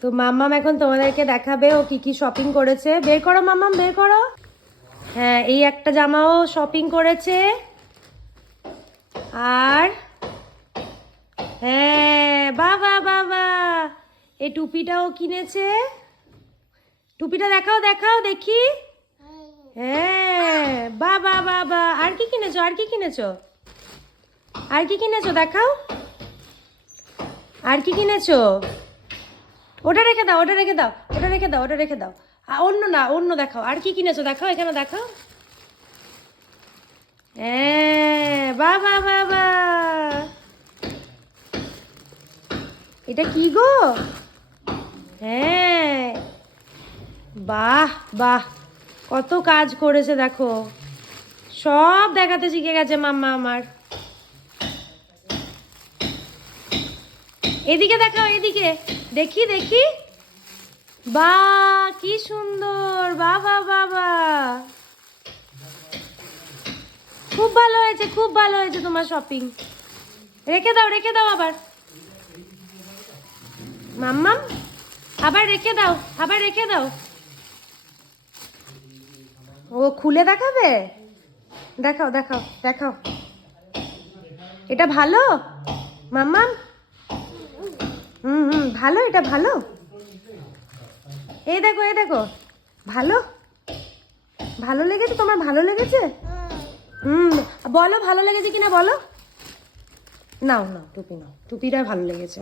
তো মাম্মাম এখন তোমাদেরকে দেখাবে ও কি কি শপিং করেছে। বের করো মাম্মাম, বের করো। হ্যাঁ, এই একটা জামাও শপিং করেছে। আর হ্যাঁ, বাবা বাবা, এই টুপিটাও কিনেছে। টুপিটা দেখাও, দেখাও দেখি। হ্যাঁ, বাবা বাবা, আর কি কিনেছো, আর কি কিনেছো, আর কি কিনেছো দেখাও, আর কি কিনেছো। ওটা রেখে দাও, ওটা রেখে দাও, ওটা রেখে দাও, ওটা রেখে দাও। অন্য না, অন্য দেখাও, আর কি কিনেছো দেখাও, এখানে দেখাও। হ্যাঁ, বাবা বাবা, এটা কি গো। হ্যাঁ, বাহ বাহ, কত কাজ করেছে দেখো, সব দেখাতে শিখে গেছে মাম্মা আমার। এদিকে দেখাও, এদিকে দেখি দেখি। বাহ, কি সুন্দর, বাবা বাবা, খুব ভালো হয়েছে, খুব ভালো হয়েছে তোমার শপিং। রেখে দাও, রেখে দাও আবার মাম্মাম, আবার রেখে দাও, আবার রেখে দাও। ও খুলে দেখাবে, দেখাও দেখাও দেখাও। এটা ভালো মাম্মাম? ভালো, এটা ভালো। এই দেখো, এই দেখো, ভালো, ভালো লেগেছে তোমার, ভালো লেগেছে। বলো ভালো লেগেছে কিনা বলো। নাও নাও, টুপি নাও, টুপিটা ভালো লেগেছে।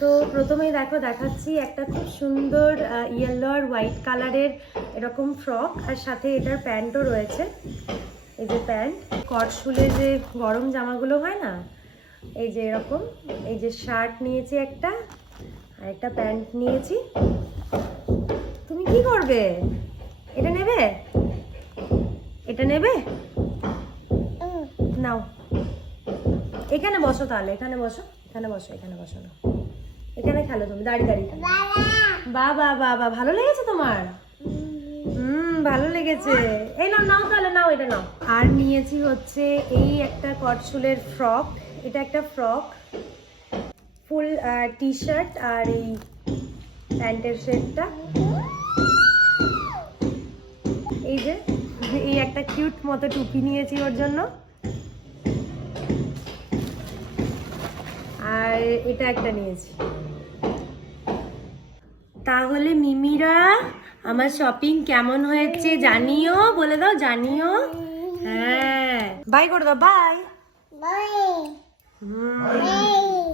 তো প্রথমেই দেখো দেখাচ্ছি একটা খুব সুন্দর ইয়েলো আর হোয়াইট কালারের এরকম ফ্রক, আর সাথে এটার প্যান্টও রয়েছে। এই যে প্যান্ট, কটসুলে যে গরম জামাগুলো হয় না, এই যে এরকম, এই যে শার্ট নিয়েছি একটা, আর একটা প্যান্ট নিয়েছি। তুমি কি করবে, এটা নেবে, এটা নেবে, নাও। এখানে বসো তাহলে, এখানে বসো, এখানে বসো, এখানে বসো না, এখানে খেলো তুমি দাঁড়িয়ে দাঁড়িয়ে। বাবা বাবা, ভালো লেগেছে তোমার? ভালো লেগেছে। এই নাও, নাও তাহলে, নাও এটা নাও। আর নিয়েছি হচ্ছে এই একটা কটসুলের ফ্রক, এটা একটা ফ্রক, ফুল টি শার্ট আর এই প্যান্টের সেটটা। এই যে এই একটা কিউট মতো টুপি নিয়েছি ওর জন্য, আর এটা একটা নিয়েছি। তাহলে মিমিরা, আমার শপিং কেমন হয়েছে জানিও, বলে দাও জানিও। হ্যাঁ, বাই করে দাও, বাই বাই।